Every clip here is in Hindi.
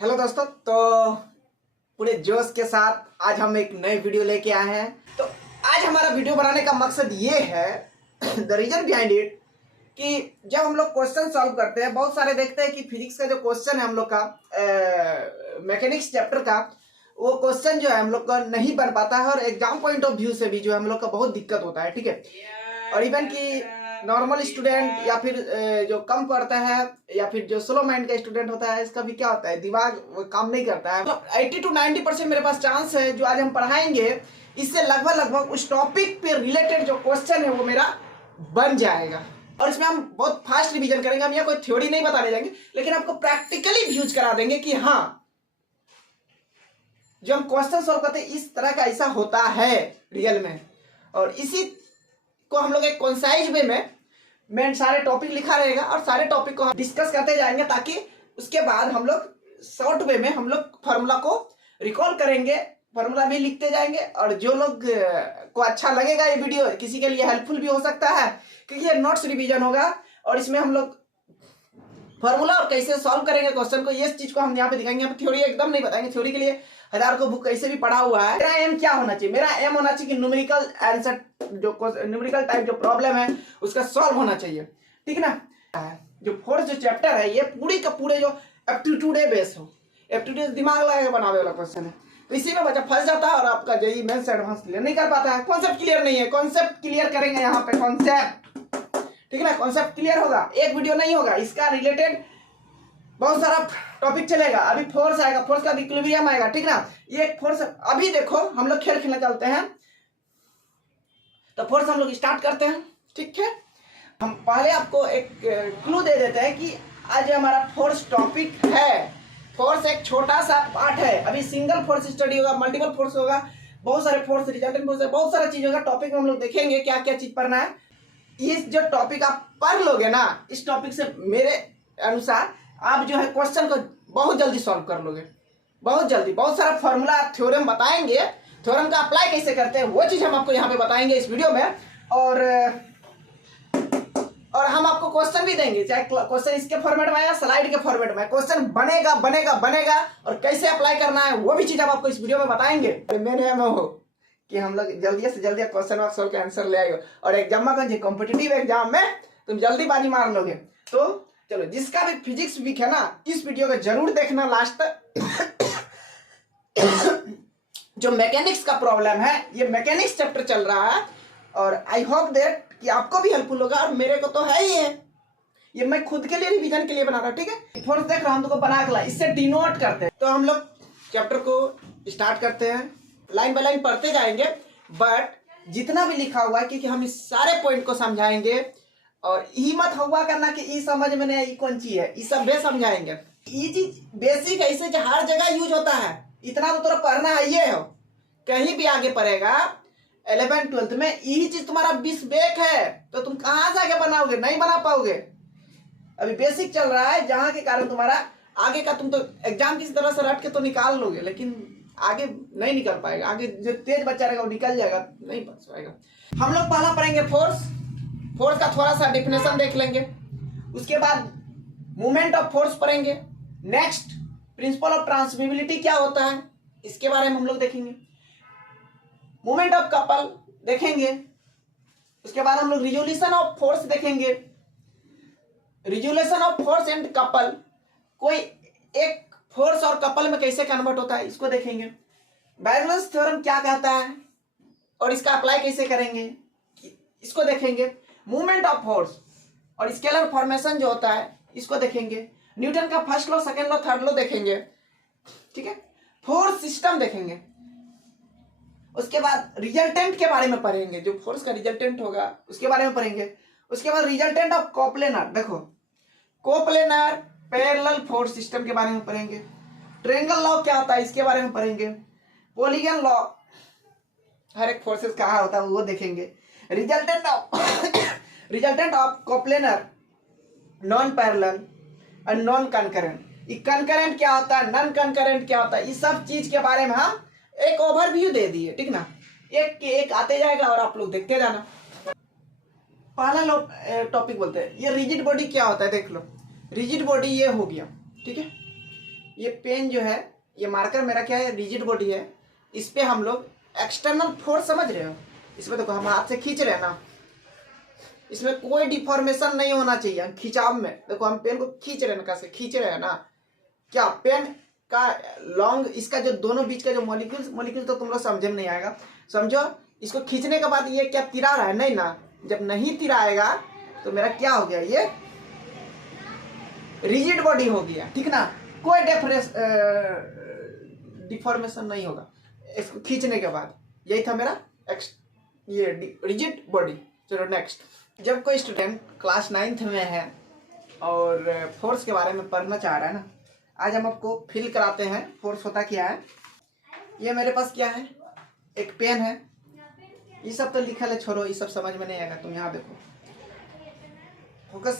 हेलो दोस्तों, तो पूरे जोश के साथ आज हम एक नए वीडियो लेके आए हैं। तो आज हमारा वीडियो बनाने का मकसद ये है द रीजन बिहाइंड इट कि जब हम लोग क्वेश्चन सॉल्व करते हैं, बहुत सारे देखते हैं कि फिजिक्स का जो क्वेश्चन है हम लोग का मैकेनिक्स चैप्टर का, वो क्वेश्चन जो है हम लोग का नहीं बन पाता है और एग्जाम पॉइंट ऑफ व्यू से भी जो है हम लोग का बहुत दिक्कत होता है। ठीक है, और इवन कि नॉर्मल स्टूडेंट या फिर जो कम पढ़ता है या फिर जो स्लो माइंड का स्टूडेंट होता है, इसका भी क्या होता है, दिमाग काम नहीं करता है। मतलब 80 to 90% मेरे पास चांस है जो आज हम पढ़ाएंगे इससे लगभग उस टॉपिक पे रिलेटेड जो क्वेश्चन है वो मेरा बन जाएगा। और इसमें हम बहुत फास्ट रिवीजन करेंगे। हम यहाँ कोई थ्योरी नहीं बताने जाएंगे, लेकिन आपको प्रैक्टिकली व्यूज करा देंगे कि हाँ, जो हम क्वेश्चन सॉल्व करते हैं इस तरह का ऐसा होता है रियल में। और इसी को हम लोग एक कॉन्साइज वे में सारे टॉपिक लिखा रहेगा और सारे टॉपिक को हम डिस्कस करते जाएंगे, ताकि उसके बाद हम लोग शॉर्ट वे में हम लोग फार्मूला को रिकॉल करेंगे, फार्मूला भी लिखते जाएंगे। और जो लोग को अच्छा लगेगा ये वीडियो, किसी के लिए हेल्पफुल भी हो सकता है, क्योंकि ये नोट्स रिवीजन होगा और इसमें हम लोग फार्मूला और कैसे सॉल्व करेंगे क्वेश्चन को, ये चीज को हम यहाँ पे दिखाएंगे। यहाँ पे थ्योरी एकदम नहीं बताएंगे, थ्योरी के लिए हजार को बुक कैसे भी पढ़ा हुआ है। मेरा एम क्या होना चाहिए? मेरा एम होना चाहिए कि न्यूमेरिकल आंसर, जो न्यूमेरिकल टाइप जो प्रॉब्लम है उसका सॉल्व होना चाहिए। ठीक है ना। जो फोर्थ जो चैप्टर है ये पूरी का पूरे जो एप्टीट्यूड बेस हो, एप्टीट्यूड दिमाग लगा के बनावे वाला क्वेश्चन है। तो इसी में बच्चा फंस जाता है और आपका जेईई मेंस एडवांस क्लियर नहीं कर पाता है। कॉन्सेप्ट क्लियर नहीं है, कॉन्सेप्ट क्लियर करेंगे यहाँ पे, कॉन्सेप्ट। ठीक है ना, कॉन्सेप्ट क्लियर होगा, एक वीडियो नहीं होगा, इसका रिलेटेड बहुत सारा टॉपिक चलेगा। अभी फोर्स आएगा, फोर्स का इक्विलिब्रियम आएगा। ठीक ना, ये फोर्स अभी देखो हम लोग खेल खेलना चलते हैं, तो फोर्स हम लोग स्टार्ट करते हैं। ठीक है, हम पहले आपको एक क्लू दे देते हैं कि आज हमारा फोर्स टॉपिक है। फोर्स एक छोटा सा पार्ट है। अभी सिंगल फोर्स स्टडी होगा, मल्टीपल फोर्स होगा, बहुत सारे फोर्स, रिजल्टेंट फोर्स, बहुत सारा चीज होगा। टॉपिक में हम लोग देखेंगे क्या क्या चीज पढ़ना है। इस जो टॉपिक आप पढ़ लोगे ना, इस टॉपिक से मेरे अनुसार आप जो है क्वेश्चन को बहुत जल्दी सॉल्व कर लोगे, बहुत जल्दी। बहुत सारा फॉर्मूला, थ्योरम बताएंगे, थ्योरम का अप्लाई कैसे करते हैं वो चीज हम आपको यहाँ पे बताएंगे इस वीडियो में। और हम आपको क्वेश्चन भी देंगे, चाहे क्वेश्चन इसके फॉर्मेट में या स्लाइड के फॉर्मेट में क्वेश्चन बनेगा बनेगा बनेगा, और कैसे अप्लाई करना है वो भी चीज हम आपको इस वीडियो में बताएंगे। मैंने हो कि हम लोग जल्दी से जल्दी क्वेश्चन सॉल्व के आंसर ले आएगा और एग्जाम में, कॉम्पिटिटिव एग्जाम में तुम जल्दीबाजी मार लोगे। तो चलो, जिसका भी फिजिक्स वीक है ना, इस वीडियो को जरूर देखना लास्ट तक। जो मैकेनिक्स का प्रॉब्लम है, ये मैकेनिक्स चैप्टर चल रहा है और आई होप दैट कि आपको भी हेल्पफुल होगा, और मेरे को तो है ही है। ये मैं खुद के लिए रिवीजन के लिए बना रहा हूं। ठीक है, फोर्स देख रहा हूं तुमको बना के ला, इससे डिनोट करते हैं। तो हम लोग चैप्टर को स्टार्ट करते हैं, लाइन बाय लाइन पढ़ते जाएंगे, बट जितना भी लिखा हुआ है, क्योंकि हम इस सारे पॉइंट को समझाएंगे। और ये मत हुआ करना कि ये समझ में नहीं, ये कौन चीज है, ये सब बे समझाएंगे। ये चीज बेसिक ऐसे हर जगह यूज होता है, इतना तो तुरंत पढ़ना है। ये हो कहीं भी आगे पढ़ेगा 11th 12th में, यही चीज तुम्हारा 20 बेक है, तो तुम कहां से आगे बनाओगे? नहीं बना पाओगे। अभी बेसिक चल रहा है, जहां के कारण तुम्हारा आगे का, तुम तो एग्जाम किसी तरह से रट के तो निकाल लोगे, लेकिन आगे नहीं निकल पाएगा। आगे जो तेज बच्चा रहेगा वो निकल जाएगा, नहीं बच पाएगा। हम लोग पहला पढ़ेंगे फोर्स। फोर्स का थोड़ा सा डेफिनेशन देख लेंगे, उसके बाद मूवमेंट ऑफ फोर्स पढ़ेंगे। नेक्स्ट, प्रिंसिपल ऑफ ट्रांसमिबिलिटी क्या होता है इसके बारे में हम लोग देखेंगे। मूवमेंट ऑफ कपल देखेंगे, उसके बाद हम लोग रिजोल्यूशन ऑफ फोर्स देखेंगे। Resolution of force and couple, कोई एक फोर्स और कपल में कैसे कन्वर्ट होता है इसको देखेंगे। बैगलस थ्योरम क्या कहता है और इसका अप्लाई कैसे करेंगे इसको देखेंगे। मूवमेंट ऑफ फोर्स और स्केलर फॉर्मेशन जो होता है इसको देखेंगे। न्यूटन का first law, second law, third law देखेंगे। ठीक है, फोर्स सिस्टम देखेंगे। उसके बाद रिजल्टेंट के बारे में पढ़ेंगे, जो फोर्स का रिजल्टेंट होगा उसके बारे में पढ़ेंगे। उसके बाद रिजल्टेंट ऑफ कोप्लेनर, देखो कोप्लेनर पैरेलल फोर्स सिस्टम के बारे में पढ़ेंगे। ट्रायंगल लॉ क्या होता है इसके बारे में पढ़ेंगे। पॉलीगन लॉ, हर एक फोर्सेस कहाँ होता है वो देखेंगे। Resultant of coplanar, non parallel और नॉन कंकरेंट। ये कंकरेंट क्या होता है, नॉन कंकरेंट क्या होता है, इस सब चीज के बारे में हम एक ओवरव्यू दे दिए। ठीक ना, एक के एक आते जाएगा और आप लोग देखते जाना। पहला लोग टॉपिक बोलते हैं, ये रिजिड बॉडी क्या होता है देख लो। रिजिड बॉडी ये हो गया, ठीक है, ये पेन जो है, ये मार्कर मेरा क्या है, रिजिड बॉडी है, इस पे हम लोग एक्सटर्नल फोर्स समझ रहे हो, इसमें देखो हम हाथ से खींच रहे हैं ना, इसमें कोई डिफॉर्मेशन नहीं होना चाहिए खिंचाव में। देखो हम पेन को खींच रहे हैं, कैसे खींच रहे हैं ना, क्या पेन का लॉन्ग, इसका जो दोनों बीच का जो मॉलिक्यूल्स तो तुम लोग समझे में नहीं आएगा। समझो, इसको खींचने के बाद ये क्या तिरा रहा है, नहीं ना, जब नहीं तिराएगा तो मेरा क्या हो गया, ये रिजिड बॉडी हो गया, ठीक ना, कोई डिफॉर्मेशन नहीं होगा इसको खींचने के बाद। यही था मेरा ये रिजिड बॉडी। चलो नेक्स्ट, जब कोई स्टूडेंट क्लास 9th में है और फोर्स के बारे में पढ़ना चाह रहा है ना, आज हम आपको फील कराते हैं फोर्स होता क्या है। ये मेरे पास क्या है, एक पेन है, ये सब तो लिखा है, छोड़ो ये सब समझ में नहीं आएगा। तुम यहाँ देखो, फोकस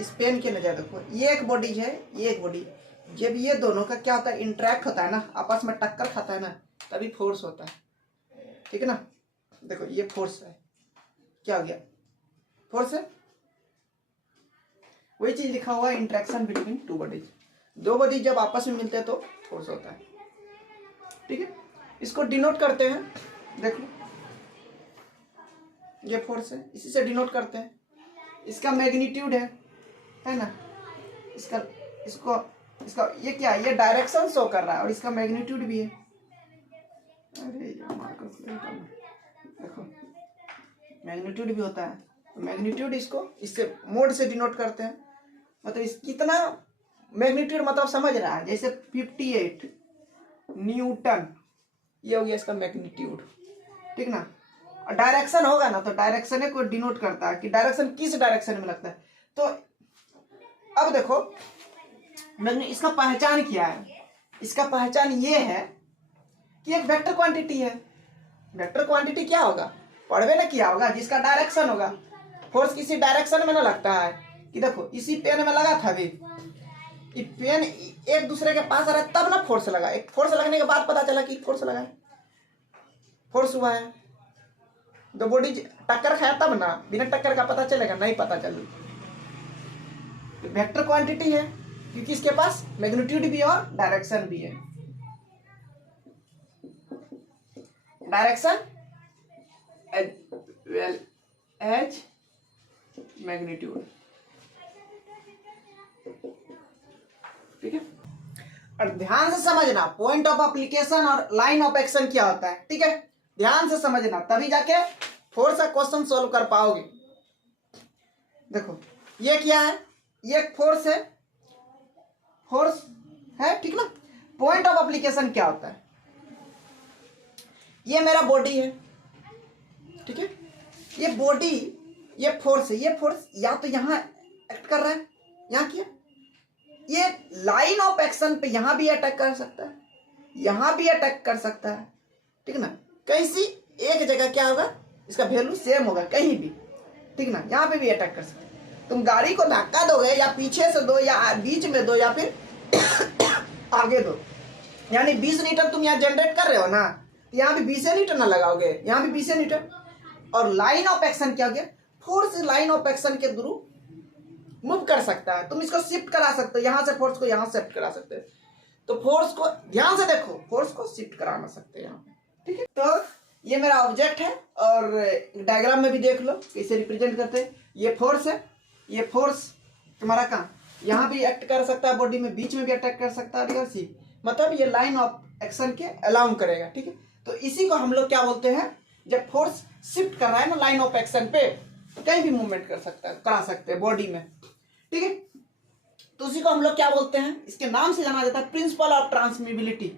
इस पेन के नजर देखो, ये एक बॉडी है, ये एक बॉडी, जब ये दोनों का क्या होता है, इंटरेक्ट होता है ना, आपस में टक्कर खाता है ना, तभी फोर्स होता है, ठीक है ना। देखो ये फोर्स है, क्या हो गया, फोर्स है, वही चीज लिखा हुआ है, इंटरेक्शन बिटवीन टू बॉडीज, दो बॉडी जब आपस में मिलते हैं तो फोर्स होता है, ठीक है। इसको डिनोट करते हैं, देखो ये फोर्स है, इसी से डिनोट करते हैं, इसका मैग्नीट्यूड है ना, इसका ये क्या है, ये डायरेक्शन शो कर रहा है और इसका मैग्नीट्यूड भी है। अरे देखो मैग्नीट्यूड भी होता है, तो मैग्नीट्यूड इसको इससे मोड से डिनोट करते हैं, मतलब इस कितना मैग्नीट्यूड मतलब समझ रहा है, जैसे 58 न्यूटन, ये हो गया इसका मैग्नीट्यूड, ठीक ना। और डायरेक्शन होगा ना, तो डायरेक्शन को डिनोट करता है कि डायरेक्शन किस डायरेक्शन में लगता है। तो अब देखो इसका पहचान क्या है, इसका पहचान ये है कि एक वेक्टर क्वांटिटी है। वेक्टर क्वांटिटी क्या होगा, पढ़वे ना किया होगा, जिसका डायरेक्शन होगा, फोर्स किसी डायरेक्शन में ना लगता है, कि देखो इसी पेन में लगा था, अभी ये पेन एक दूसरे के पास आ रहा है तब ना फोर्स लगा, एक फोर्स लगने के बाद पता चला कि फोर्स लगा है, फोर्स हुआ है। दो बॉडी टक्कर खाया तब ना, बिना टक्कर का पता चलेगा, नहीं पता चलेगा। वेक्टर क्वांटिटी है क्योंकि इसके पास मैग्नीट्यूड भी है और डायरेक्शन भी है। डायरेक्शन एज मैग्नीट्यूड, ठीक है। और ध्यान से समझना पॉइंट ऑफ एप्लीकेशन और लाइन ऑफ एक्शन क्या होता है, ठीक है, ध्यान से समझना, तभी जाके फोर्स का क्वेश्चन सोल्व कर पाओगे। देखो ये क्या है, ये एक फोर्स है, फोर्स है, ठीक ना। पॉइंट ऑफ एप्लीकेशन क्या होता है, ये मेरा बॉडी है, ठीक है, ये बॉडी, ये फोर्स है, ये फोर्स या तो यहां एक्ट कर रहा है, यहां किया, ये लाइन ऑफ एक्शन पे यहां भी अटैक कर सकता है, यहां भी अटैक कर सकता है, ठीक ना। कहीं सी एक जगह क्या होगा, इसका वैल्यू सेम होगा कहीं भी, ठीक ना, यहां पे भी अटैक कर सकता है। तुम गाड़ी को धक्का दोगे, या पीछे से दो, या बीच में दो, या फिर आगे दो, यानी 20 न्यूटन तुम यहाँ जनरेट कर रहे हो ना, यहाँ भी 20 न्यूटन ना लगाओगे, यहाँ भी 20 न्यूटन। और लाइन ऑफ एक्शन क्या हो गया, फोर्स लाइन ऑफ एक्शन के थ्रू मूव कर सकता है, तुम इसको शिफ्ट करा सकते हो, यहाँ से फोर्स को यहाँ शिफ्ट करा सकते हो। तो फोर्स को ध्यान से देखो, फोर्स को शिफ्ट करा सकते हैं यहाँ, ठीक है। तो ये मेरा ऑब्जेक्ट है, और डायग्राम में भी देख लो कैसे रिप्रेजेंट करते हैं। ये फोर्स है, ये फोर्स तुम्हारा कहाँ, यहाँ भी एक्ट कर सकता है, बॉडी में बीच में भी अटैक कर सकता है, मतलब ये लाइन ऑफ एक्शन के अलाउ करेगा, ठीक है। तो इसी को हम लोग क्या बोलते हैं, जब फोर्स शिफ्ट कर रहा है ना लाइन ऑफ एक्शन पे, तो कहीं भी मूवमेंट कर सकता है, करा सकते हैं बॉडी में, ठीक है। तो उसी को हम लोग क्या बोलते हैं, इसके नाम से जाना जाता है प्रिंसिपल ऑफ ट्रांसमिबिलिटी,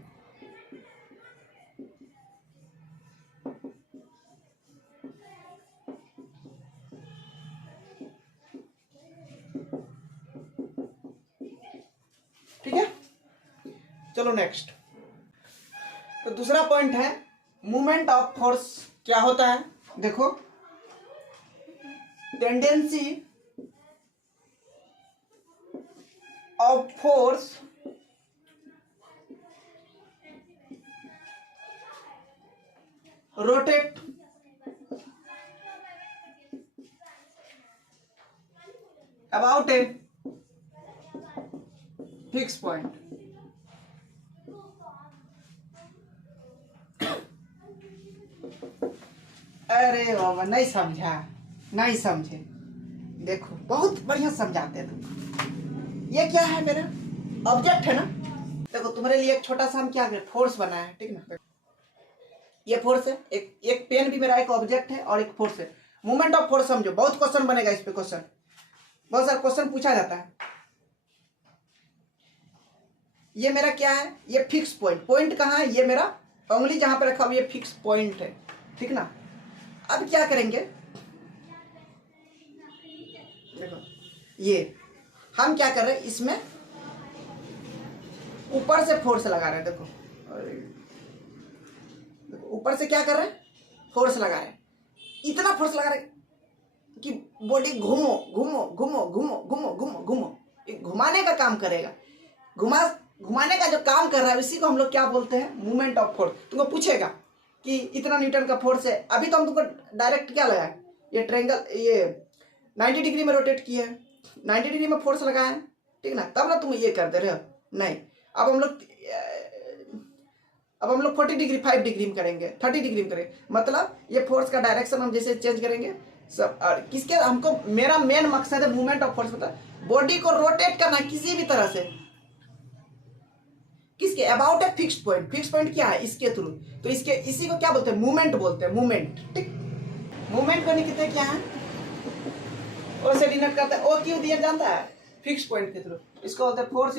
ठीक है। चलो नेक्स्ट, तो दूसरा पॉइंट है मूवमेंट ऑफ फोर्स क्या होता है। देखो tendency of force rotate about a fix point, अरे बाबा नहीं समझा, नहीं समझे। देखो बहुत बढ़िया समझाते हैं तुम। ये क्या है, मेरा ऑब्जेक्ट है ना। देखो तुम्हारे लिए एक छोटा सा हम क्या करें, फोर्स बनाया है, ठीक ना। ये फोर्स है, एक पेन भी मेरा एक ऑब्जेक्ट है और एक फोर्स है। मूवमेंट ऑफ फोर्स समझो, बहुत क्वेश्चन बनेगा इस पे, क्वेश्चन बहुत सारा क्वेश्चन पूछा जाता है। ये मेरा क्या है, ये फिक्स पॉइंट। पॉइंट कहाँ है, ये मेरा उंगली जहां पे रखा हुआ ये फिक्स पॉइंट है, ठीक ना। अब क्या करेंगे, देखो ये हम क्या कर रहे हैं, इसमें ऊपर से फोर्स लगा रहे हैं। देखो ऊपर से क्या कर रहे हैं, फोर्स लगा रहे हैं। इतना फोर्स लगा रहे हैं कि बॉडी घूमो घूमो घूमो घूमो घूमो घूमो घूमो, घुमाने का काम करेगा। घुमाने का जो काम कर रहा है इसी को हम लोग क्या बोलते हैं, मूवमेंट ऑफ फोर्स। तुमको पूछेगा कि इतना न्यूटन का फोर्स है, अभी तो हम तुमको डायरेक्ट क्या लगाया, ये ट्रायंगल ये 90 डिग्री में रोटेट किया है, 90 डिग्री में फोर्स लगाया है, ठीक ना, तब ना तुम ये कर दे रहे हो। नहीं, अब हम लोग 40 डिग्री 5 डिग्री में करेंगे, 30 डिग्री में करेंगे। मतलब ये फोर्स का डायरेक्शन हम जैसे चेंज करेंगे सब। और किसके, हमको मेरा मेन मकसद है मूवमेंट ऑफ फोर्स, पता बॉडी को रोटेट करना किसी भी तरह से, किसके about a fix point. Fix point क्या है, इसके थ्रू। तो इसके इसी को क्या बोलते हैं, मूवमेंट बोलते हैं, मूवमेंट, ठीक। मूवमेंट को लिखते क्या है, ओ से डिनोट करते हैं। ओ क्यों दिया जाता है, फिक्स पॉइंट के थ्रू। इसको बोलते हैं force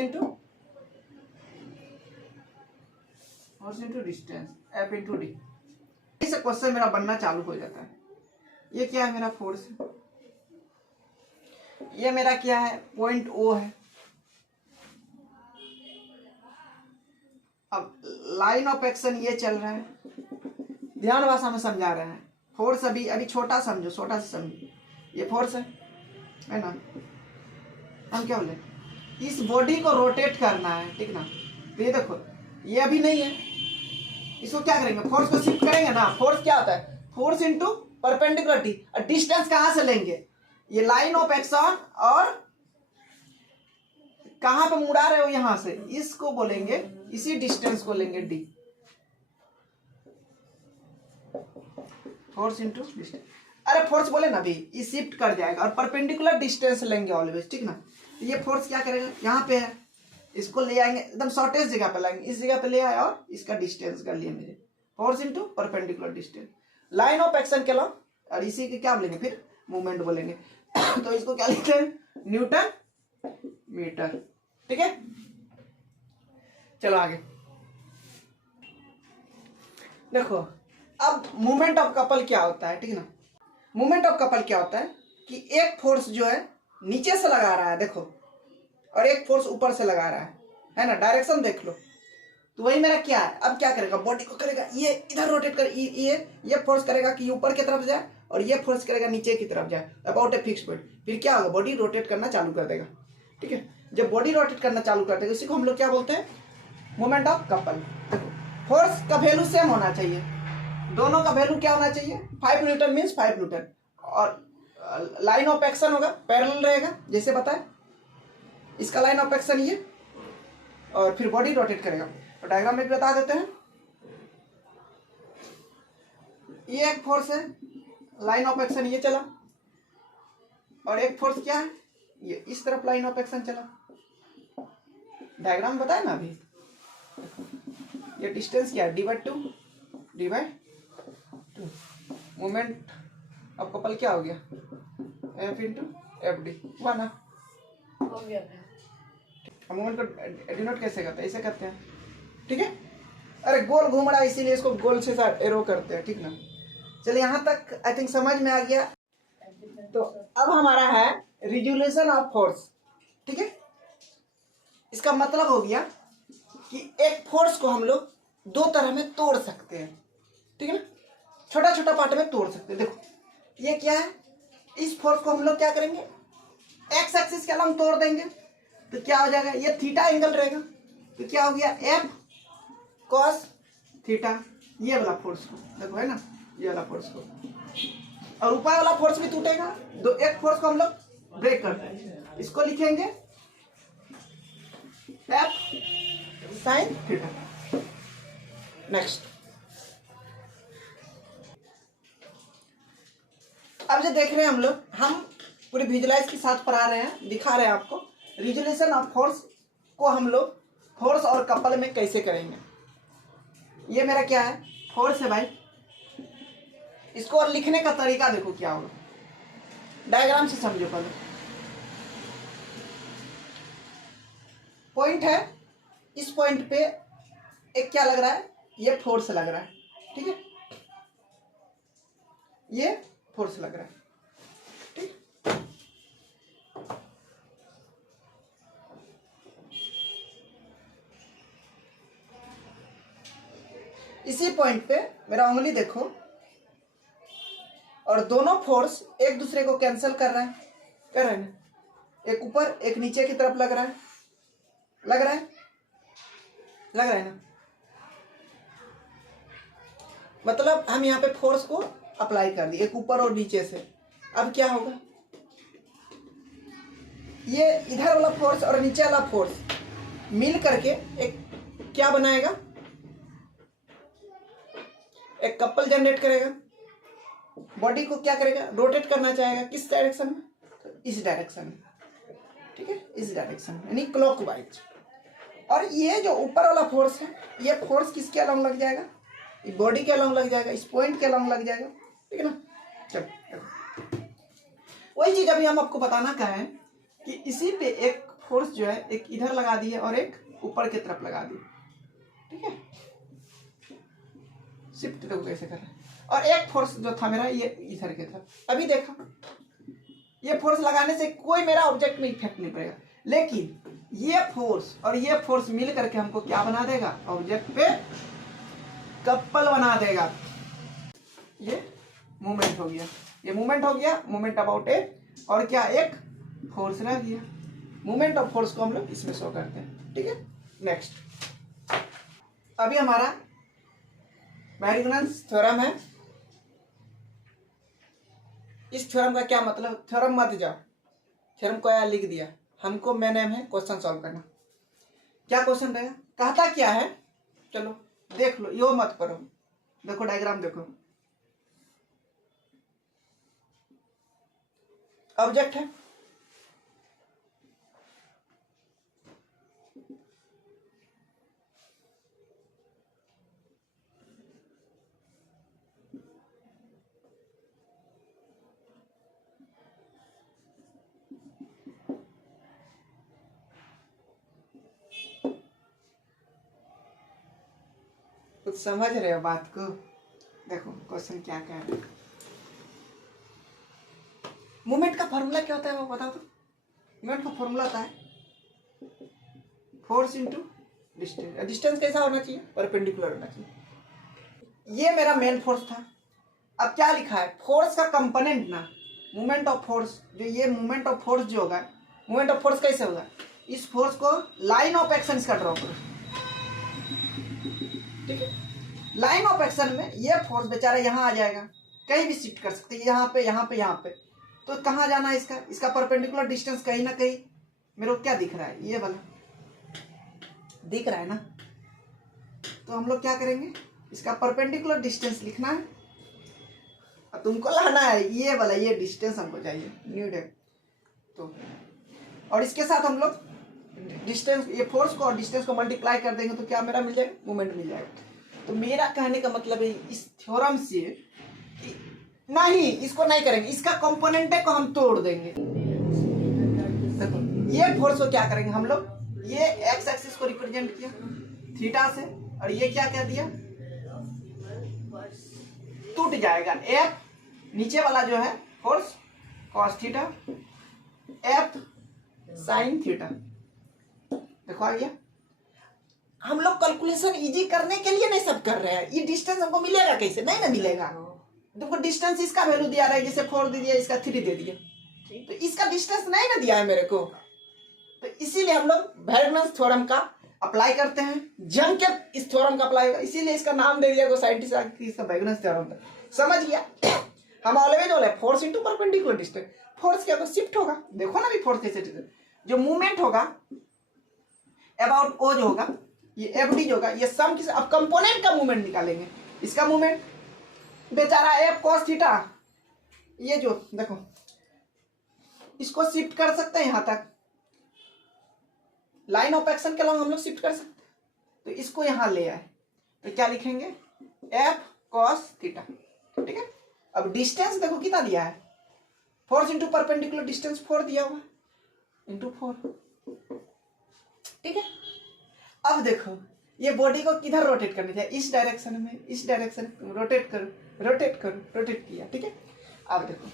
into distance, F into D. इस क्वेश्चन मेरा बनना चालू हो जाता है। ये क्या है, मेरा फोर्स है। ये मेरा क्या है, पॉइंट ओ है। अब लाइन ऑफ एक्शन ये चल रहा है, ध्यान भाषा में समझा रहे हैं। फोर्स अभी छोटा समझो, छोटा से समझो। ये फोर्स है ना। हम क्या बोले, इस बॉडी को रोटेट करना है, ठीक ना। तो ये देखो ये अभी नहीं है, इसको क्या करेंगे, फोर्स को शिफ्ट करेंगे ना। फोर्स क्या होता है, फोर्स इनटू परपेंडिकुलरिटी। और डिस्टेंस कहां से लेंगे, ये लाइन ऑफ एक्शन, और कहां पे मुड़ा रहे हो, यहां से, इसको बोलेंगे, इसी डिस्टेंस को लेंगे डी, फोर्स इनटू डिस्टेंस। अरे फोर्स बोले ना अभी, ये शिफ्ट कर जाएगा और परपेंडिकुलर डिस्टेंस लेंगे ऑलवेज, ठीक ना। ये फोर्स क्या करेगा, यहाँ पे है, इसको ले आएंगे एकदम शॉर्टेस्ट जगह पे लाएंगे, इस जगह पे ले आए और इसका डिस्टेंस कर लिए मेरे, force into perpendicular distance, line of action के लॉ। और इसी के क्या बोलेंगे फिर, मूवमेंट बोलेंगे। तो इसको क्या लिखते हैं, न्यूटन मीटर, ठीक है। चलो आगे देखो। अब मूवमेंट ऑफ कपल क्या होता है, ठीक ना। मूवमेंट ऑफ कपल क्या होता है कि एक फोर्स जो है नीचे से लगा रहा है, देखो, और एक फोर्स ऊपर से लगा रहा है ना। डायरेक्शन देख लो। तो वही मेरा क्या है, अब क्या करेगा, बॉडी को करेगा ये इधर रोटेट कर, ये फोर्स करेगा कि ऊपर की तरफ जाए, और ये फोर्स करेगा नीचे की तरफ जाए, अबाउट ए फिक्स पॉइंट। फिर क्या होगा, बॉडी रोटेट करना चालू कर देगा, ठीक है। जब बॉडी रोटेट करना चालू कर देगा, इसी को हम लोग क्या बोलते हैं, मूवमेंट ऑफ कपल। देखो फोर्स का वैल्यू सेम होना चाहिए, दोनों का वैल्यू क्या होना चाहिए, 5 न्यूटन मीन्स 5 न्यूटन। और लाइन ऑफ एक्शन होगा पैरेलल रहेगा, जैसे बताए इसका लाइन ऑफ एक्शन ये, और फिर बॉडी रोटेट करेगा। तो डायग्राम में बता देते हैं। ये एक फोर्स है, लाइन ऑफ एक्शन ये चला, और एक फोर्स क्या है, ये इस तरफ लाइन ऑफ एक्शन चला। डायग्राम बताए ना अभी। ये डिस्टेंस क्या है, d/2 d/2। Movement of couple क्या हो गया, F × FD हुआ ना, हो गया। मूवमेंट को डिनोट कैसे करते हैं, ऐसे करते हैं, ठीक है। अरे गोल घूम रहा है इसीलिए इसको गोल से साथ एरो करते हैं, ठीक ना। चलिए यहाँ तक आई थिंक समझ में आ गया। तो अब हमारा है रिजोल्यूशन ऑफ फोर्स, ठीक है। इसका मतलब हो गया कि एक फोर्स को हम लोग दो तरह में तोड़ सकते हैं, ठीक है ना। छोटा छोटा पार्ट में तोड़ सकते हैं। देखो ये क्या है, इस फोर्स को हम लोग क्या करेंगे, एक्स एक्सिस के अलग तोड़ देंगे। तो क्या हो जाएगा, ये थीटा एंगल रहेगा, तो क्या हो गया, एफ कॉस थीटा। ये वाला फोर्स को देखो, है ना, ये वाला फोर्स को, और ऊपर वाला फोर्स भी टूटेगा। दो एक फोर्स को हम लोग ब्रेक करते हैं, इसको लिखेंगे एफ साइन थीटा। नेक्स्ट अब जो देख रहे हैं हम लोग, हम पूरे विजुलाइज के साथ पढ़ा रहे हैं, दिखा रहे हैं आपको रिजोल्यूशन ऑफ फोर्स को हम लोग फोर्स और कपल में कैसे करेंगे। ये मेरा क्या है, फोर्स है भाई। इसको और लिखने का तरीका देखो क्या होगा, डायग्राम से समझो। पहले पॉइंट है, इस पॉइंट पे एक क्या लग रहा है, ये फोर्स लग रहा है, ठीक है, ये फोर्स लग रहा है, ठीक। इसी पॉइंट पे मेरा उंगली देखो, और दोनों फोर्स एक दूसरे को कैंसिल कर रहे हैं ना। एक ऊपर एक नीचे की तरफ लग रहा है, लग रहा है ना। मतलब हम यहाँ पे फोर्स को अप्लाई कर दिए एक ऊपर और नीचे से। अब क्या होगा, ये इधर वाला फोर्स और नीचे वाला फोर्स मिल करके एक क्या बनाएगा, एक कपल जनरेट करेगा। बॉडी को क्या करेगा, रोटेट करना चाहेगा, किस डायरेक्शन में, तो इस डायरेक्शन में, ठीक है, इस डायरेक्शन में, यानी क्लॉकवाइज। और ये जो ऊपर वाला फोर्स है, ये फोर्स किसके अलोंग लग जाएगा, इस बॉडी के अलोंग लग जाएगा, इस पॉइंट के अलोंग लग जाएगा, ठीक है ना। चलो वही चीज अभी हम आपको बताना का है कि इसी पे एक फोर्स जो है एक इधर लगा दिए और एक ऊपर की तरफ लगा दिए, ठीक है। शिफ्ट देखो कैसे कर रहे हैं। और एक फोर्स जो था मेरा ये इधर की तरफ। अभी देखा, ये फोर्स लगाने से कोई मेरा ऑब्जेक्ट में इफेक्ट नहीं पड़ेगा, लेकिन ये फोर्स और ये फोर्स मिल करके हमको क्या बना देगा, ऑब्जेक्ट पे कपल बना देगा। ये मूवमेंट हो गया, ये मूवमेंट हो गया, मूवमेंट अबाउट ए, और क्या एक फोर्स रह गया। मूवमेंट ऑफ फोर्स को हम लोग इसमें शो करते हैं, ठीक है। नेक्स्ट, अभी हमारा मैरीगोनाल्ड्स थ्योरम है। इस थ्योरम का क्या मतलब, थ्योरम मत जाओ, थ्योरम को यहाँ लिख दिया, हमको मेन एम है क्वेश्चन सॉल्व करना। क्या क्वेश्चन रहेगा, कहता क्या है, चलो देख लो, यो मत करो, देखो डायग्राम देखो। ऑब्जेक्ट है, कुछ समझ रहे हो बात को, देखो क्वेश्चन क्या कह रहे हैं। मूवमेंट का फॉर्मूला क्या होता है वो बताओ तो। मूवमेंट का फॉर्मूला होता है फोर्स इंटू डिस्टेंस। डिस्टेंस कैसा होना चाहिए, परपेंडिकुलर होना चाहिए। ये मेरा मेन फोर्स था। अब क्या लिखा है, फोर्स का कंपोनेंट ना, मूवमेंट ऑफ फोर्स, जो ये मूवमेंट ऑफ फोर्स जो होगा, मूवमेंट ऑफ फोर्स कैसे होगा, इस फोर्स को लाइन ऑफ एक्शन का ड्रॉ करो, ठीक है। लाइन ऑफ एक्शन में ये फोर्स बेचारा यहाँ आ जाएगा, कहीं भी शिफ्ट कर सकते हैं, यहाँ पे यहाँ पे यहाँ पे। तो कहाँ जाना है इसका, इसका परपेंडिकुलर डिस्टेंस कहीं ना कहीं मेरे को क्या दिख रहा है, ये वाला दिख रहा है ना। तो हम लोग क्या करेंगे, इसका परपेंडिकुलर डिस्टेंस लिखना है, और तुमको लाना है ये वाला, ये डिस्टेंस हमको चाहिए नीड है। तो और इसके साथ हम लोग डिस्टेंस, ये फोर्स को और डिस्टेंस को मल्टीप्लाई कर देंगे तो क्या मेरा मिल जाएगा, मूवमेंट मिल जाएगा। तो मेरा कहने का मतलब है इस थ्योरम से नहीं, इसको नहीं करेंगे, इसका कंपोनेंट को हम तोड़ देंगे। देखो ये फोर्स को क्या करेंगे हम लोग, ये एक्स एक्सिस को रिप्रेजेंट किया थीटा से, और ये क्या कह दिया, टूट जाएगा। एफ नीचे वाला जो है force cos theta, F sine theta. देखो आ गया। हम लोग कैलकुलेशन इजी करने के लिए नहीं सब कर रहे हैं। ये डिस्टेंस हमको मिलेगा कैसे, नहीं ना मिलेगा। तुमको डिस्टेंस इसका वैल्यू दिया रहा है, जैसे 4 दे दिया, इसका 3 दे दिया, तो इसका डिस्टेंस नहीं ना दिया है मेरे को। तो इसीलिए हम लोग मैरीगोनाल्ड्स थ्योरम का अप्लाई करते हैं, जम के इस थ्योरम का अप्लाई होगा, इसीलिए इसका नाम दे दिया साइंटिस्ट इसका मैरीगोनाल्ड्स थ्योरम था। समझ गया। हम ऑलवेज बोले force into perpendicular distance. Force क्या होगा, शिफ्ट होगा। देखो ना अभी फोर्स कैसे, जो मूवमेंट होगा अबाउट ओ जो होगा, ये एफडी जो होगा, ये सम किस, अब कंपोनेंट का मूवमेंट निकालेंगे। इसका मूवमेंट बेचारा एफ कॉस थीटा ये जो देखो इसको शिफ्ट कर सकते हैं यहाँ तक, लाइन ऑफ एक्शन के अलॉन्ग हम लोग शिफ्ट कर सकते हैं, तो इसको यहाँ ले आए तो क्या लिखेंगे एफ कॉस थीटा, ठीक है। अब डिस्टेंस देखो कितना दिया है, फोर्स इंटू परपेंडिकुलर डिस्टेंस 4 दिया हुआ इंटू 4, ठीक है। अब देखो ये बॉडी को किधर रोटेट करनी चाहिए, इस डायरेक्शन में, इस डायरेक्शन में रोटेट करो रोटेट करो, रोटेट किया, ठीक है। अब देखो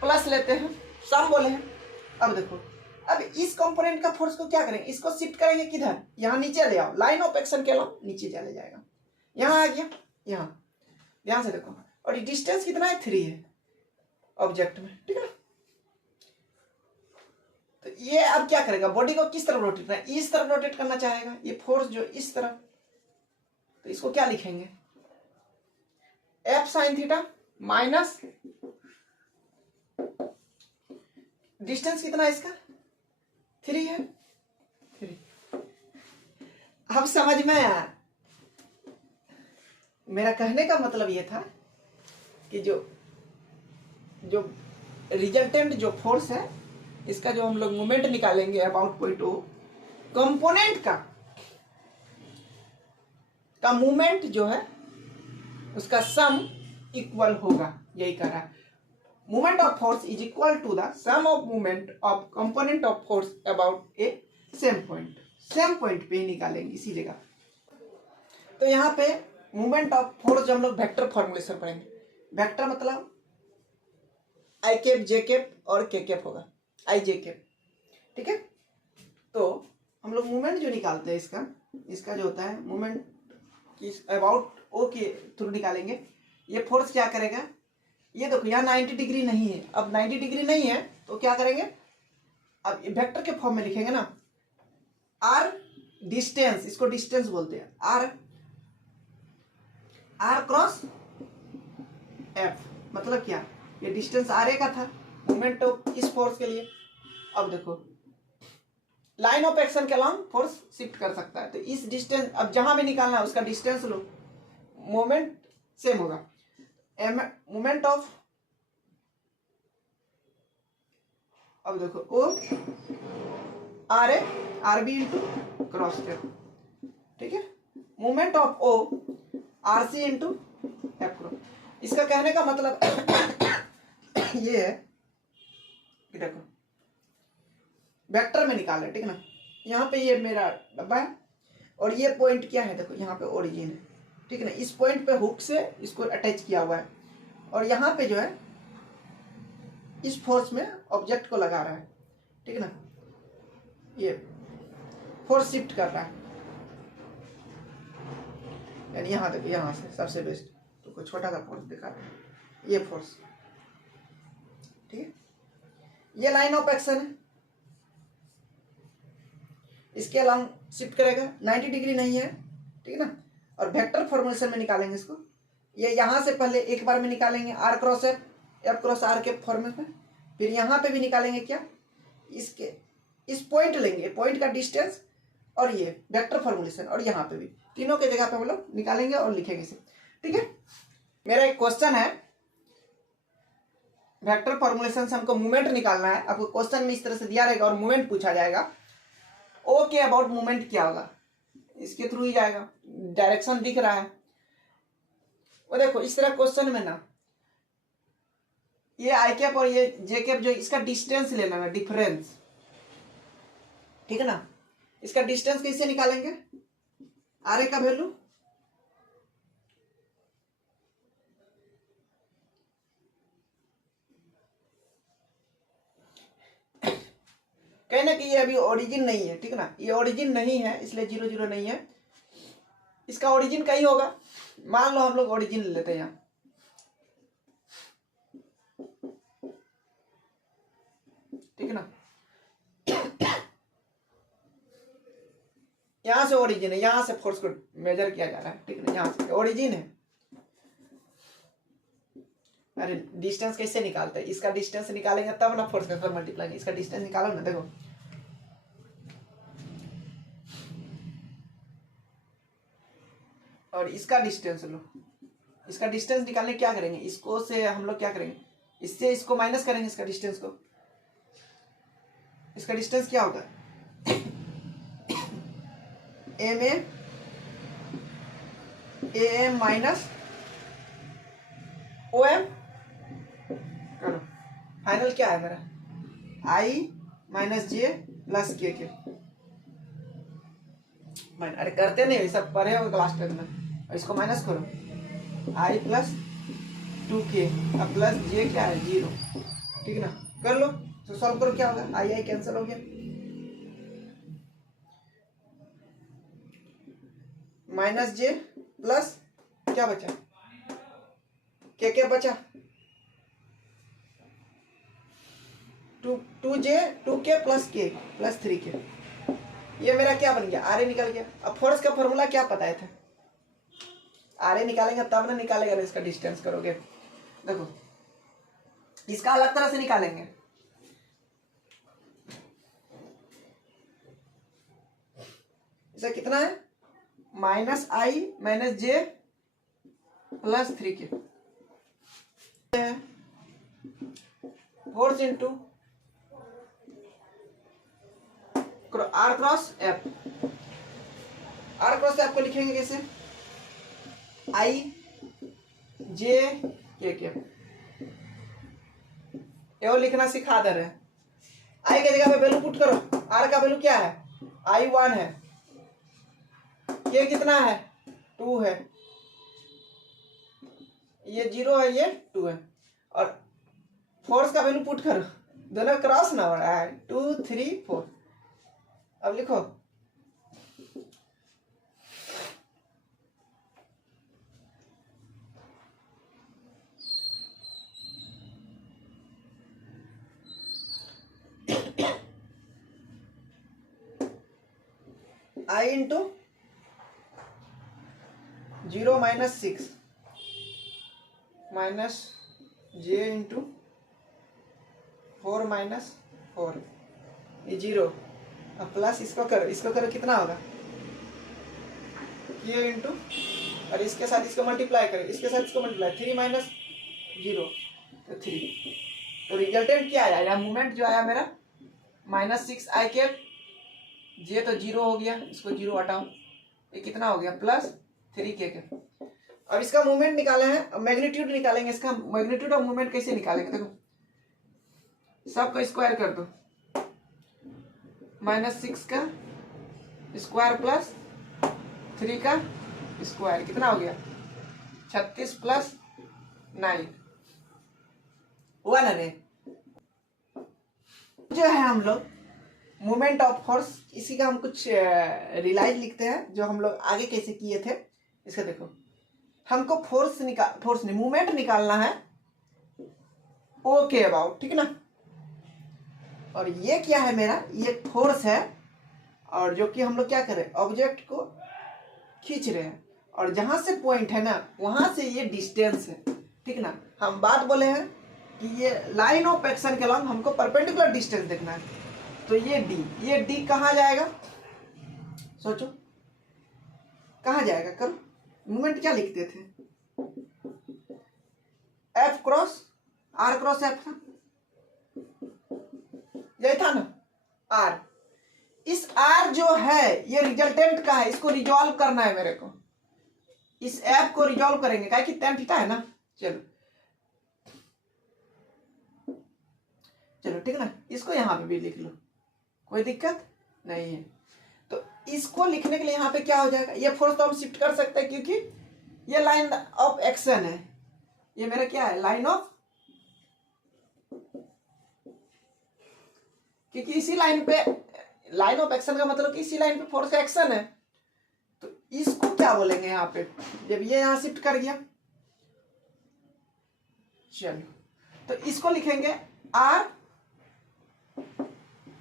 प्लस लेते हैं, सम बोले हैं। अब देखो अब इस कंपोनेंट का फोर्स को क्या करेंगे, इसको शिफ्ट करेंगे किधर, यहाँ नीचे ले आओ, लाइन ऑफ एक्शन के अलॉन्ग नीचे चले जाएगा, यहाँ आ गया, यहाँ ध्यान से देखो। और ये डिस्टेंस कितना है 3 है ऑब्जेक्ट में, ठीक है ना। तो ये अब क्या करेगा, बॉडी को किस तरफ रोटेट करना है, इस तरफ रोटेट करना चाहेगा, ये फोर्स जो इस तरफ, तो इसको क्या लिखेंगे F sine theta minus distance कितना है इसका 3 है, 3। अब समझ में आया, मेरा कहने का मतलब ये था कि जो रिजल्टेंट जो फोर्स है इसका जो हम लोग मोमेंट निकालेंगे अबाउट पॉइंट ओ, कंपोनेंट का मोमेंट जो है उसका सम इक्वल होगा, यही कह रहा है। Moment of force is equal to the sum of moment of component of force about a same point, same point पे ही निकालेंगे इसी जगह। तो यहाँ पे मोमेंट ऑफ फोर्स जो हम लोग वेक्टर फॉर्मुलेशन पढ़ेंगे, वेक्टर मतलब आई कैप जे कैप और के कैप होगा, आई जे कैप, ठीक है। तो हम लोग मोमेंट जो निकालते हैं इसका जो होता है मोमेंट अबाउट ओ के थ्रू निकालेंगे। ये फोर्स क्या करेगा, ये देखो यहाँ 90 डिग्री नहीं है, अब 90 डिग्री नहीं है तो क्या करेंगे, अब वेक्टर के फॉर्म में लिखेंगे ना, आर डिस्टेंस, इसको डिस्टेंस बोलते हैं, आर क्रॉस एफ, मतलब क्या, ये डिस्टेंस आर ए का था मोमेंट ऑफ इस फोर्स के लिए। अब देखो लाइन ऑफ एक्शन के अलॉन्ग फोर्स शिफ्ट कर सकता है, तो इस डिस्टेंस अब जहां भी निकालना है उसका डिस्टेंस लो, मोमेंट सेम होगा, मोमेंट ऑफ, अब देखो O R A R B into cross F, ठीक है। Moment of O R C into F cross. इसका कहने का मतलब ये है कि देखो वेक्टर में निकाल है, ठीक है ना। यहाँ पे ये मेरा डब्बा है और ये पॉइंट क्या है, देखो यहाँ पे ओरिजिन है, ठीक है ना। इस पॉइंट पे हुक से इसको अटैच किया हुआ है और यहाँ पे जो है इस फोर्स में ऑब्जेक्ट को लगा रहा है, ठीक है ना। ये फोर्स शिफ्ट कर रहा है, यानी यहाँ देखो, यहाँ से सबसे बेस्ट तो कोई छोटा सा फोर्स दिखा रहा है, ये फोर्स, ठीक है। ये लाइन ऑफ एक्शन है, इसके अलॉन्ग शिफ्ट करेगा, 90 डिग्री नहीं है, ठीक है ना। और वेक्टर फॉर्मुलेशन में निकालेंगे इसको, ये यहाँ से पहले एक बार में निकालेंगे R cross F, F cross R के फॉर्मेट में, फिर यहाँ पे भी निकालेंगे क्या, इसके इस पॉइंट लेंगे, पॉइंट का डिस्टेंस और ये वेक्टर फॉर्मुलेशन, और यहाँ पे भी तीनों के जगह पे हम लोग निकालेंगे और लिखेंगे इसे, ठीक है। मेरा एक क्वेश्चन है, वेक्टर फॉर्मुलेशन से हमको मूवमेंट निकालना है, आपको क्वेश्चन में इस तरह से दिया रहेगा और मूवमेंट पूछा जाएगा, ओ के अबाउट मूवमेंट क्या होगा, इसके थ्रू ही जाएगा, डायरेक्शन दिख रहा है वो देखो। इस तरह क्वेश्चन में ना ये आई कैप और ये जे कैप जो इसका डिस्टेंस लेना है, डिफरेंस, ठीक है ना। इसका डिस्टेंस कैसे निकालेंगे, आर ए का वैल्यू कहना कि ये अभी ओरिजिन नहीं है, ठीक है ना, ये ओरिजिन नहीं है इसलिए 0 0 नहीं है, इसका ओरिजिन कहीं होगा, मान लो हम लोग ओरिजिन लेते हैं यहाँ, ठीक है ना। यहां से ओरिजिन है, यहां से फोर्स को मेजर किया जा रहा है, ठीक है ना, यहां से ओरिजिन है। अरे डिस्टेंस कैसे निकालते हैं, इसका डिस्टेंस निकालेंगे तब ना फोर्स के साथ मल्टीप्लाई, इसका डिस्टेंस निकालो ना, देखो और इसका डिस्टेंस लो, इसका डिस्टेंस निकालने क्या करेंगे, इसको से हम लोग क्या करेंगे, इससे इसको माइनस करेंगे, इसका डिस्टेंस को, इसका डिस्टेंस क्या होगा, एम माइनस ओ एम। करो, फाइनल क्या है मेरा, आई माइनस जे प्लस के। अरे करते नहीं, सब पढ़े हो क्लास 10 में। और इसको माइनस करो, आई प्लस 2k अब प्लस जे क्या है 0, ठीक ना। कर लो तो सॉल्व करो, क्या होगा, आई आई कैंसिल हो गया, माइनस जे प्लस क्या बचा, के बचा, 2k प्लस के प्लस 3k। ये मेरा क्या बन गया, आर ए निकल गया। अब फोर्स का फॉर्मूला क्या पता है था, आर ए निकालेंगे तब ना निकालेगा ना, इसका डिस्टेंस करोगे। देखो इसका अलग तरह से निकालेंगे, इसका कितना है, minus I minus J plus 3k, force into R cross F. R cross F को लिखेंगे कैसे, आई जे के ये लिखना सिखा दे रहे हैं। आई के जगह पे वैल्यू पुट करो, आर का वैल्यू क्या है, आई 1 है, के कितना है 2 है, ये 0 है, ये 2 है, और फोर्स का वैल्यू पुट करो, दोनों क्रॉस ना हो रहा है, 2 3 4। अब लिखो आई into 0 minus 6 minus J into 4 minus 4, ये 0। अब प्लस इसको करो कितना होगा, ये इंटू, और इसके साथ इसको मल्टीप्लाई करें, इसके साथ इसको मल्टीप्लाई, 3 माइनस 0 तो 3। तो रिजल्टेंट क्या आया, यहाँ मूवमेंट जो आया मेरा -6 आई के, जे तो 0 हो गया, इसको 0 हटाओ, ये कितना हो गया +3k के। अब इसका मूवमेंट निकाले हैं, अब मैग्नीट्यूड निकालेंगे, इसका मैग्नीट्यूड ऑफ मूवमेंट कैसे निकालेंगे, देखो सबको स्क्वायर कर दो, -6 का स्क्वायर प्लस 3 का स्क्वायर कितना हो गया, 36 प्लस 9 हुआ ना रे। जो है हम लोग मोमेंट ऑफ फोर्स, इसी का हम कुछ रिलाइज लिखते हैं जो हम लोग आगे कैसे किए थे। इसका देखो, हमको फोर्स नहीं मूवमेंट निकालना है ओके अबाउट, ठीक ना। और ये क्या है मेरा, ये फोर्स है, और जो कि हम लोग क्या करें, ऑब्जेक्ट को खींच रहे हैं, और जहां से पॉइंट है ना वहां से ये डिस्टेंस है, ठीक ना। हम बात बोले हैं कि ये लाइन ऑफ एक्शन के अलॉन्ग हमको परपेंडिकुलर डिस्टेंस देखना है, तो ये डी कहाँ जाएगा, सोचो कहाँ जाएगा, करो मूवमेंट क्या लिखते थे, F cross R cross F था, यही था ना आर। इस आर जो है ये रिजल्टेंट का है, इसको रिजॉल्व करना है मेरे को, इस एफ को रिजॉल्व करेंगे, क्या कि tan थीटा है ना। चलो ठीक है ना, इसको यहाँ पे भी लिख लो, कोई दिक्कत नहीं है। तो इसको लिखने के लिए यहाँ पे क्या हो जाएगा, ये फोर्स तो हम शिफ्ट कर सकते हैं क्योंकि ये लाइन ऑफ एक्शन है, ये मेरा क्या है लाइन ऑफ, क्योंकि इसी लाइन पे, लाइन ऑफ एक्शन का मतलब कि इसी लाइन पे फोर्स का एक्शन है, तो इसको क्या बोलेंगे यहाँ पे, जब ये यहाँ शिफ्ट कर गया, चलो तो इसको लिखेंगे आर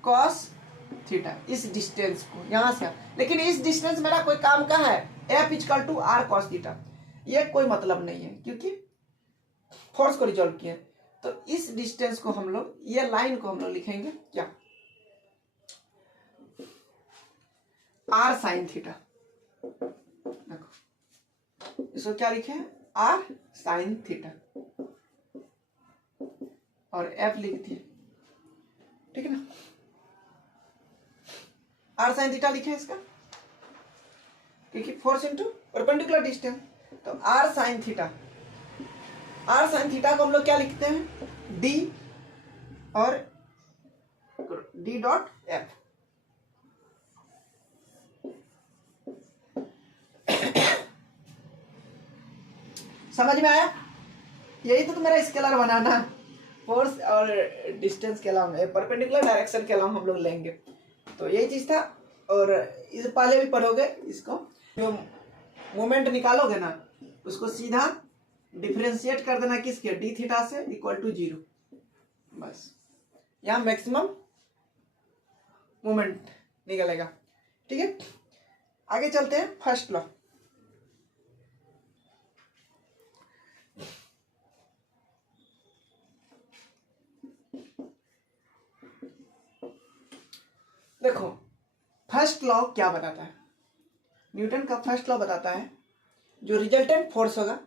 कॉस थीटा, इस डिस्टेंस को यहां से, लेकिन इस डिस्टेंस मेरा कोई काम का है, F equal to R cos theta, ये कोई मतलब नहीं है क्योंकि फोर्स को रिजॉल्व किए। तो इस डिस्टेंस को हम लोग, ये लाइन को हम लोग लिखेंगे क्या, आर साइन थीटा। देखो इसको क्या लिखे, आर साइन थीटा। और F लिख दिए, ठीक है ना। R sin थीटा लिखे इसका, क्योंकि फोर्स इंटू परपेंडिकुलर डिस्टेंस, तो R sin थीटा को हम लोग क्या लिखते हैं, D और D डॉट F। समझ में आया? यही तो मेरा स्केलर बनाना, फोर्स और डिस्टेंस के अलावा परपेंडिकुलर डायरेक्शन के अलावा हम लोग लेंगे, तो यही चीज था। और इस पहले भी पढ़ोगे इसको, जो मोमेंट निकालोगे ना उसको सीधा डिफरेंशिएट कर देना किसके, डी थीटा से इक्वल टू 0, बस यहाँ मैक्सिमम मोमेंट निकलेगा, ठीक है। आगे चलते हैं फर्स्ट लॉ। देखो फर्स्ट लॉ क्या बताता है, न्यूटन का फर्स्ट लॉ बताता है जो रिजल्टेंट फोर्स होगा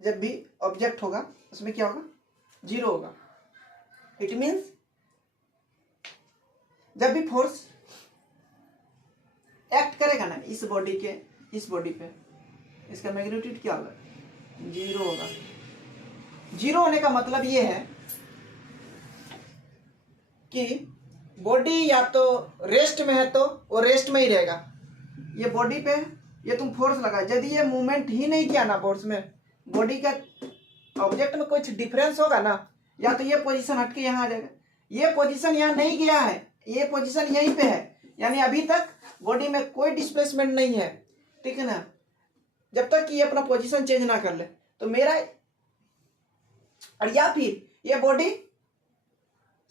जब भी ऑब्जेक्ट होगा उसमें क्या होगा, 0 होगा। इट मीन्स जब भी फोर्स एक्ट करेगा ना इस बॉडी पे, इसका मैग्नीट्यूड क्या होगा, 0 होगा। 0 होने का मतलब ये है कि बॉडी या तो रेस्ट में है तो वो रेस्ट में ही रहेगा, ये बॉडी पे ये तुम फोर्स लगा, यदि ये मूवमेंट ही नहीं किया ना फोर्स में, बॉडी का ऑब्जेक्ट में कुछ डिफरेंस होगा ना, या तो ये पोजीशन हटके यहाँ आ जाएगा, ये पोजीशन यहाँ नहीं गया है, ये पोजीशन यहीं पे है, यानी अभी तक बॉडी में कोई डिस्प्लेसमेंट नहीं है, ठीक है ना, जब तक कि ये अपना पोजीशन चेंज ना कर ले। तो मेरा और या फिर ये बॉडी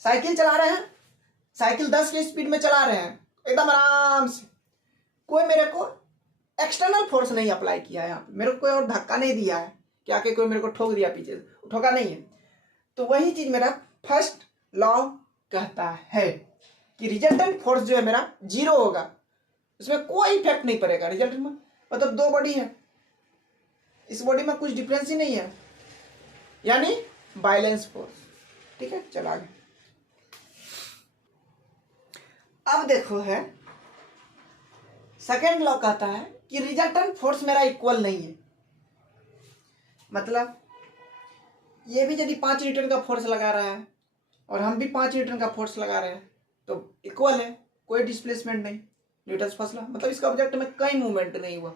साइकिल चला रहे हैं, साइकिल 10 की स्पीड में चला रहे हैं एकदम आराम से, कोई मेरे को एक्सटर्नल फोर्स नहीं अप्लाई किया है, यहाँ पे मेरे को कोई और धक्का नहीं दिया है कि आके कोई मेरे को ठोक दिया पीछे, ठोका नहीं है। तो वही चीज मेरा फर्स्ट लॉ कहता है कि रिजल्टेंट फोर्स जो है मेरा 0 होगा, उसमें कोई इफेक्ट नहीं पड़ेगा रिजल्टेंट में। मतलब दो बॉडी है, इस बॉडी में कुछ डिफरेंस ही नहीं है, यानी बैलेंस फोर्स, ठीक है। चलो आगे। अब देखो है सेकेंड लॉ कहता है कि रिजल्टेंट फोर्स मेरा इक्वल नहीं है, मतलब ये भी यदि 5 न्यूटन का फोर्स लगा रहा है और हम भी 5 न्यूटन का फोर्स लगा रहे हैं तो इक्वल है, कोई डिस्प्लेसमेंट नहीं, न्यूटन फर्स्ट लॉ, मतलब इसका ऑब्जेक्ट में कहीं मूवमेंट नहीं हुआ।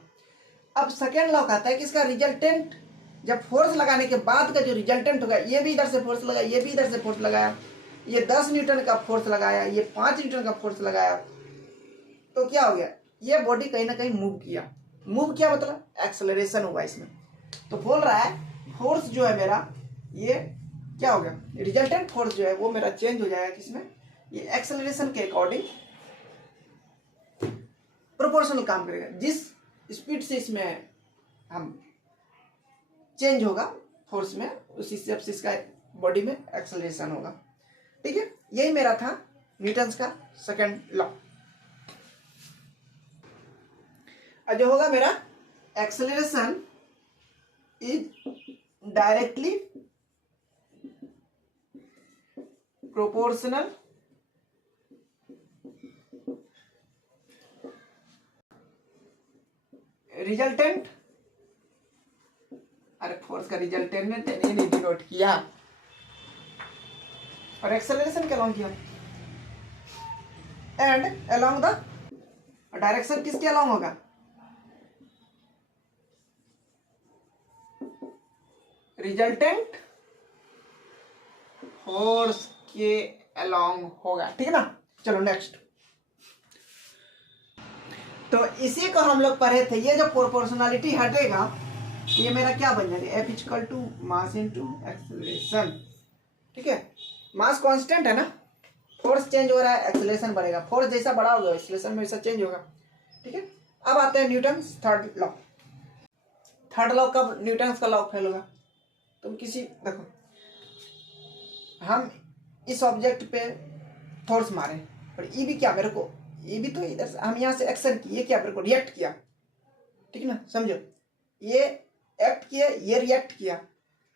अब सेकेंड लॉ कहता है कि इसका रिजल्टेंट जब फोर्स लगाने के बाद का जो रिजल्टेंट होगा, ये भी इधर से फोर्स लगाया, ये भी इधर से फोर्स लगाया, ये 10 न्यूटन का फोर्स लगाया, ये 5 न्यूटन का फोर्स लगाया, तो क्या हो गया, ये बॉडी कहीं ना कहीं मूव किया मतलब एक्सेलरेशन हुआ इसमें। तो बोल रहा है फोर्स जो है मेरा ये क्या हो गया, रिजल्टेंट फोर्स जो है वो मेरा चेंज हो जाएगा किसमें, ये एक्सेलरेशन के अकॉर्डिंग प्रोपोर्शनल काम करेगा, जिस स्पीड से इसमें हम चेंज होगा फोर्स में उसी हिसाब से इसका बॉडी में एक्सेलरेशन होगा, ठीक है। यही मेरा था न्यूटन्स का सेकंड लॉ। और जो होगा मेरा acceleration is directly proportional resultant, अरे फोर्स का रिजल्टेंट ने नहीं डिनोट किया और एक्सेलरेशन के अलोंग किया, एंड अलोंग द डायरेक्शन किसके अलोंग होगा, रिजल्टेंट फोर्स के अलोंग होगा, ठीक है ना। चलो नेक्स्ट, तो इसी को हम लोग पढ़े थे, ये जो प्रोपोर्शनलिटी हटेगा ये मेरा क्या बन जाएगा, F equal to mass into acceleration, ठीक है। मास कांस्टेंट है ना, फोर्स चेंज हो रहा है, एक्सेलरेशन बढ़ेगा, फोर्स जैसा बड़ा होगा एक्सेलरेशन में वैसा चेंज होगा, ठीक है। अब आते हैं Newton's third law. Third law कब न्यूटन्स का लॉ फेल होगा, तुम किसी देखो हम इस ऑब्जेक्ट पे फोर्स मारे और ये भी क्या मेरे को, ये भी तो इधर से हम यहाँ से एक्शन किए, ये क्या मेरे को रिएक्ट किया, ठीक है ना, समझो, ये एक्ट किया ये रिएक्ट किया,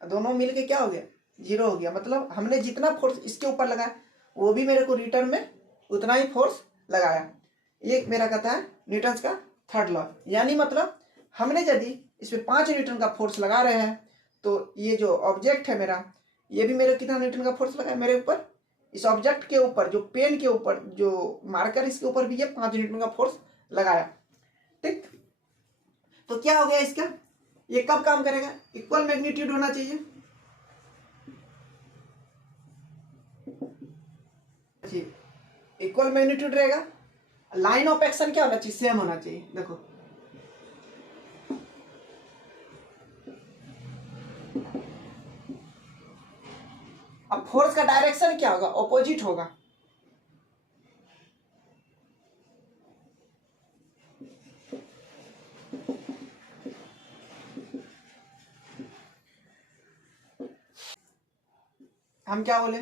दोनों मिलके क्या हो गया जीरो हो गया, मतलब हमने जितना फोर्स इसके ऊपर लगाया वो भी मेरे को रिटर्न में उतना ही फोर्स लगाया। ये मेरा कहता है न्यूटन का थर्ड लॉ। यानी मतलब हमने यदि इसमें 5 न्यूटन का फोर्स लगा रहे हैं तो ये जो ऑब्जेक्ट है मेरा, ये भी मेरे कितना न्यूटन का फोर्स लगा है मेरे ऊपर, इस ऑब्जेक्ट के ऊपर, जो पेन के ऊपर, जो मार्कर इसके ऊपर भी ये 5 न्यूटन का फोर्स लगाया। ठीक, तो क्या हो गया इसका, ये कब काम करेगा, इक्वल मैग्नीट्यूड होना चाहिए। इक्वल मैग्नीट्यूड रहेगा, लाइन ऑफ एक्शन क्या होना चाहिए, सेम होना चाहिए। देखो अब फोर्स का डायरेक्शन क्या होगा, ऑपोजिट होगा। हम क्या बोले,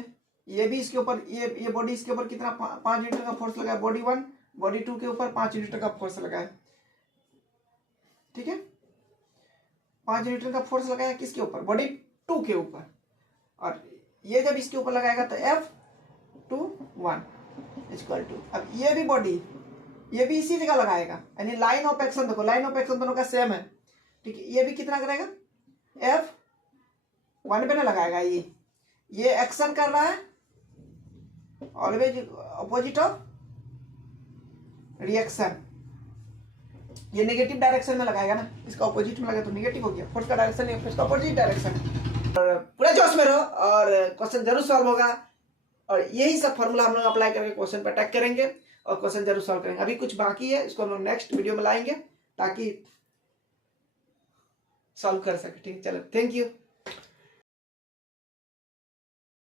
ये भी इसके ऊपर, ये बॉडी इसके ऊपर कितना 5 न्यूटन का फोर्स लगा है, बॉडी 1, बॉडी 2 के ऊपर 5 न्यूटन का फोर्स लगा है। ठीक है, 5 न्यूटन का फोर्स लगाया किसके ऊपर, बॉडी 2 के ऊपर, और ये जब इसके ऊपर लगाएगा तो F21 इक्वल टू, अब ये भी बॉडी, ये भी इसी जगह लगाएगा, यानी लाइन ऑफ एक्शन, देखो लाइन ऑफ एक्शन दोनों का सेम है। ठीक है, ये भी कितना करेगा, F1 पे ना लगाएगा, ये एक्शन कर रहा है ऑलवेज अपोजिट ऑफ रिएक्शन, ये नेगेटिव डायरेक्शन में लगाएगा ना, इसका अपोजिट में लगा तो नेगेटिव हो गया, फोर्स का डायरेक्शन नहीं, इसका अपोजिट डायरेक्शन। और पूरा जोश में रहो और क्वेश्चन जरूर सॉल्व होगा, और यही सब फॉर्मूला हम लोग अप्लाई करके क्वेश्चन पर अटैक करेंगे और क्वेश्चन जरूर सॉल्व करेंगे। अभी कुछ बाकी है, इसको हम लोग नेक्स्ट वीडियो में लाएंगे ताकि सॉल्व कर सके। ठीक, चलो, थैंक यू।